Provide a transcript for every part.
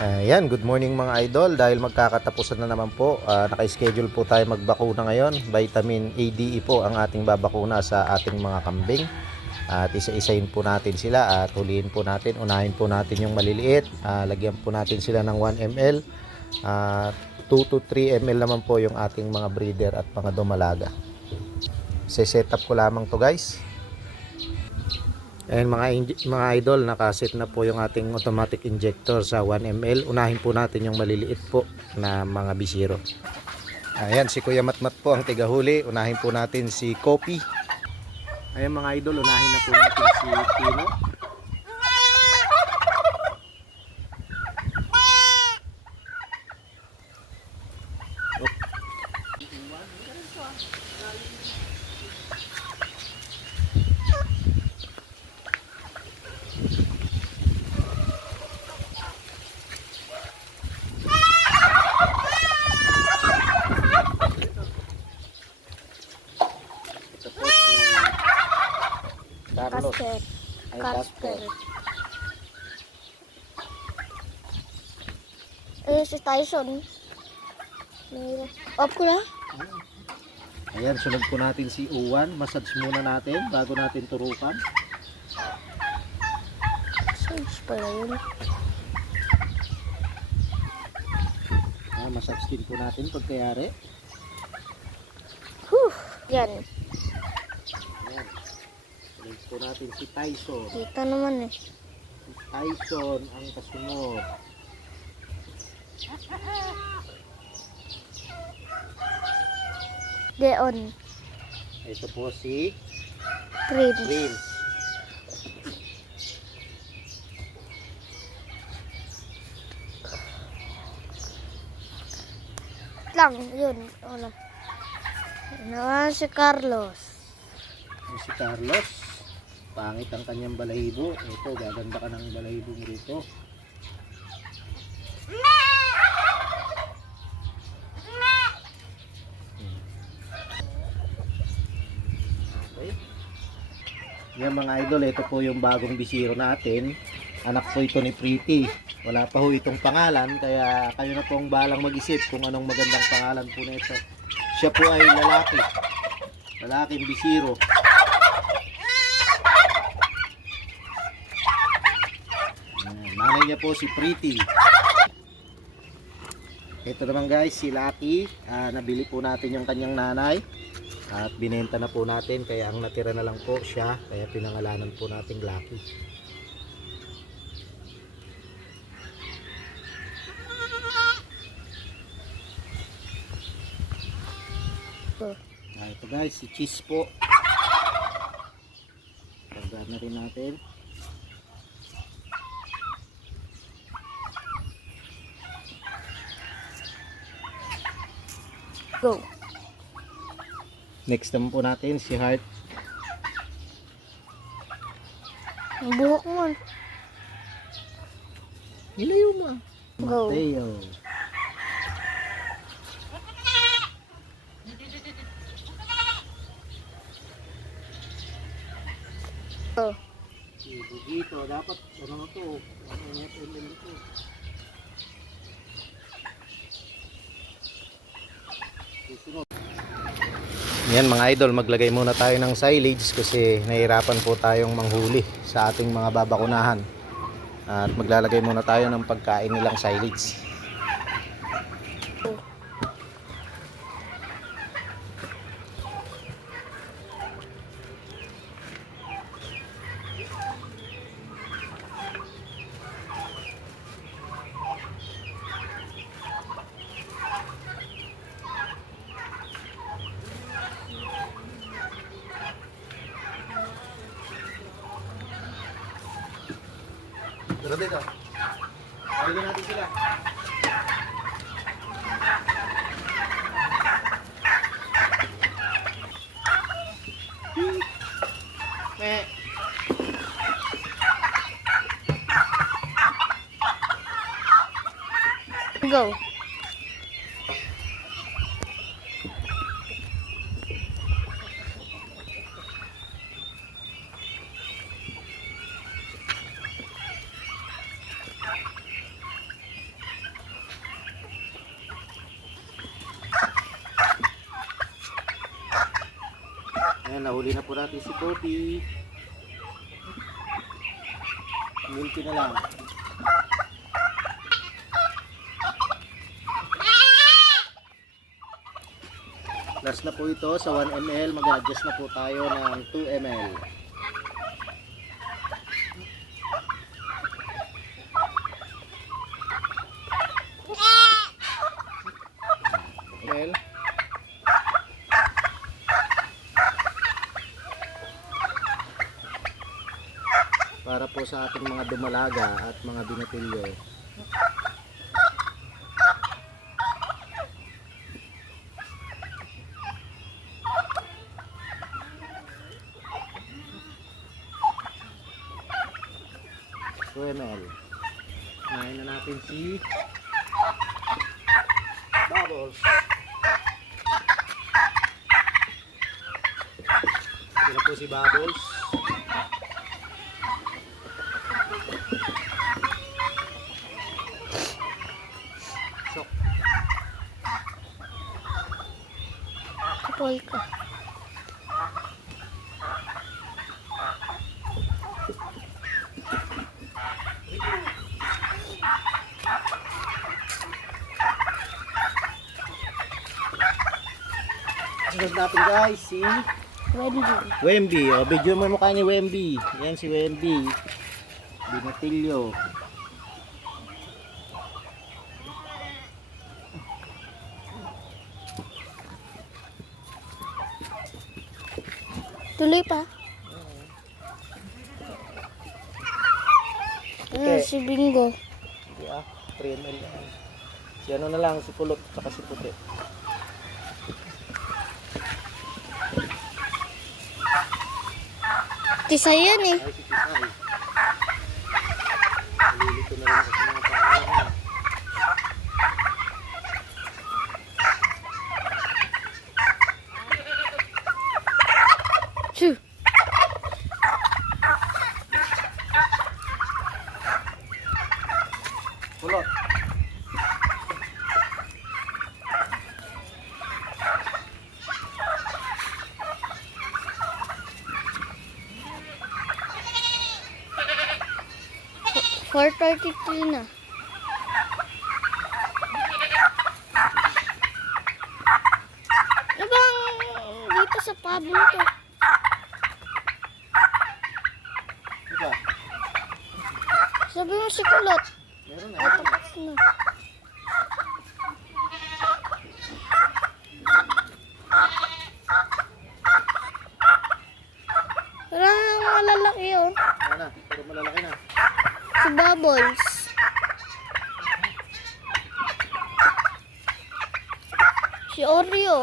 Ayan, good morning mga idol. Dahil magkakatapusan na naman po, naka-schedule po tayo magbakuna ngayon. Vitamin ADE po ang ating babakuna sa ating mga kambing. At isa-isahin po natin sila at huliin po natin. Unahin po natin yung maliliit. Lagyan po natin sila ng 1 ml. 2 to 3 ml naman po yung ating mga breeder at mga dumalaga. Set up ko lamang to guys. Ayan mga idol, nakaset na po yung ating automatic injector sa 1 ml. Unahin po natin yung maliliit po na mga bisiro. Ayan, si Kuya Matmat po ang tigahuli. Unahin po natin si Kopi. Ayan mga idol, unahin na po natin si Pino. Carlos. Casper. Si Tyson. Off ko na. Ayan, sunod po natin si Uwan. Massage muna natin bago natin turukan. Sage pala yun. Massage din po natin pagkayari. Yan. Ayan. Sunod po natin si Tyson. Kita naman eh. Si Tyson ang kasunod. Deon. Ito po si Prince. Prince. Lang. Yun. Wala. Yan naman si Carlos. Yung si Carlos. Pangit ang kanyang balahibo. Ito, gaganda ka ng balahibo mo rito. Okay. Yan mga idol, ito po yung bagong bisiro natin. Anak po ito ni Pretty. Wala pa ho itong pangalan, kaya kayo na po ang balang mag-isip kung anong magandang pangalan po nito. Siya po ay lalaki. Lalaking bisiro. Nanay niya po si Pretty. Ito naman guys, si Lucky. Nabili po natin yung kanyang nanay. At binenta na po natin. Kaya ang natira na lang po siya. Kaya pinangalanan po natin Lucky. Ito guys, si Cheese po. Pagdaan na rin natin. Go. Next naman po natin si Heart. Ang buhok mo. Ilayo mo. Go. Mateo. Go. Si Bugito, dapat ano na to? Ano na ito? Susunod. Yan mga idol, maglagay muna tayo ng silage kasi nahihirapan po tayong manghuli sa ating mga babakunahan. At maglalagay muna tayo ng pagkain nilang silage. Pero dito, kailan natin sila. Go. Ayan, nahuli na po natin si Poppy. Milky na lang. Last na po ito sa 1 ml. Mag-adjust na po tayo ng 2 ml. ml. Para po sa ating mga dumalaga at mga binatilyo. ml. Nain na natin si Bubbles. Ito na po si Bubbles. Sok. Kapal ka. Sunod natin guys si Wendy. Wemby. O, video mo yung mukha ni Wemby. Yan si Wemby. Binatilyo. Tuloy pa. Okay. Si Bingo. Hindi 3 ml lang. Si ano na lang, si Kulot, saka si Puti. Tisay yan eh. Ay, si Tisay. Nalilito na rin ako sa mga pangalan. Shoo. Kulot. Four 4:33 na. Ano bang dito sa pablo to? Ika, Sabi mo si Kulot. meron na. Tapos na. Parang malalaki yun. Ano na, pero malalaki na. Si Bubbles. Si Oreo.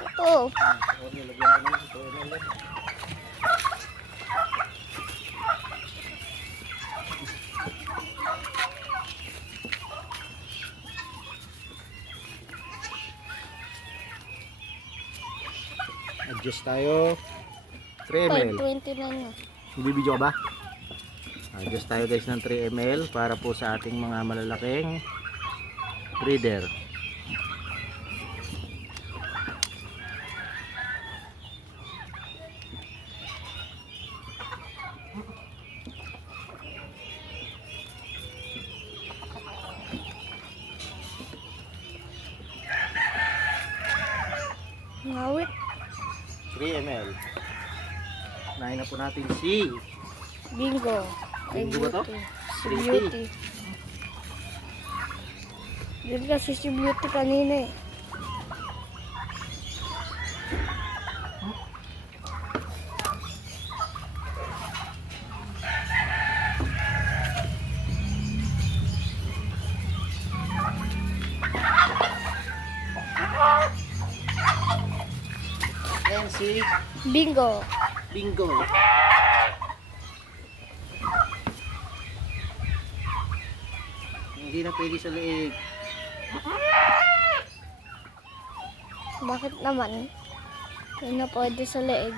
Ito. O, nilagyan ko ng 2 ml. Adjust tayo. 3 ml. 5:29 na. Bibidyo ka ba? Adjust tayo guys ng 3 ml para po sa ating mga malalaking breeder. Ngawit. 3 ml. Nahin na po natin si Bingo. Ay, Bingo ba to? Beauty. Si Beauty. Beauty. Yun kasi si Beauty kanina eh. Ayan si Bingo. Bingo. Hindi na pwede sa leeg. Bakit naman? Hindi na pwede sa leeg.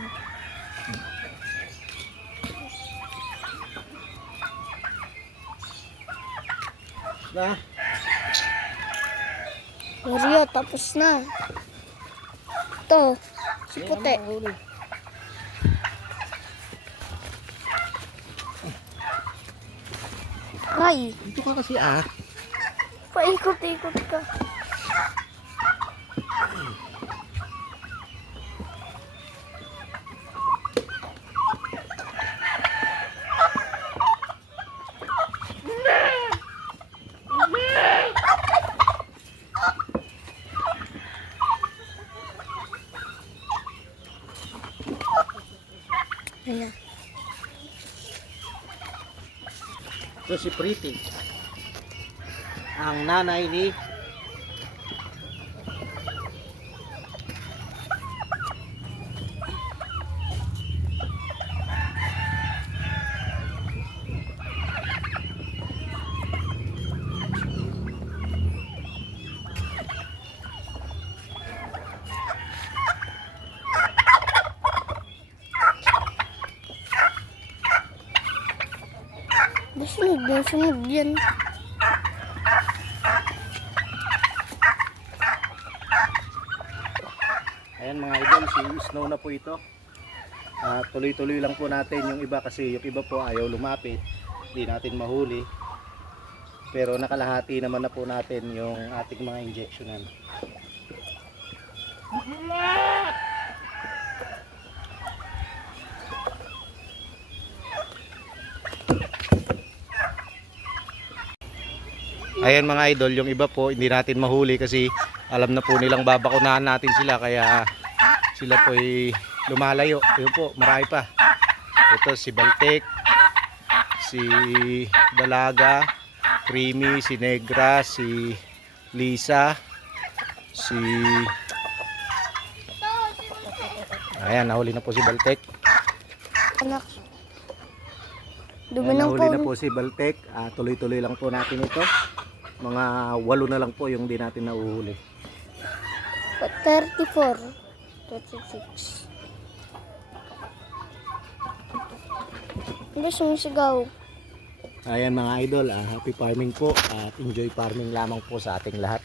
Na, Oreo, tapos na. Ito, si ayan Puti. ang huli. Hay, Dito ka kasi ah. paikot-ikot ka. Ayan. Ito si Pretty. Ang nanay ni Sunod yan. Ayan mga idol, si Snow na po ito. Tuloy-tuloy lang po natin yung iba kasi yung iba po ayaw lumapit. Hindi natin mahuli. Pero nakalahati naman na po natin yung ating mga injectionan. Ayan mga idol, yung iba po hindi natin mahuli kasi alam na po nilang babakunahan natin sila kaya sila po ay lumalayo. Yun po, marami pa. Ito si Baltek, si Dalaga, Creamy, si Negra, si Lisa, si... Ayan, nahuli na po si Baltek. Anak. Dumi Ayan, ng nahuli na phone. po si Baltek. Tuloy-tuloy lang po natin ito. Mga 8 na lang po yung di natin nauhuli. 34. 36. Ano sumisigaw? Ayan mga idol, happy farming po at enjoy farming lamang po sa ating lahat.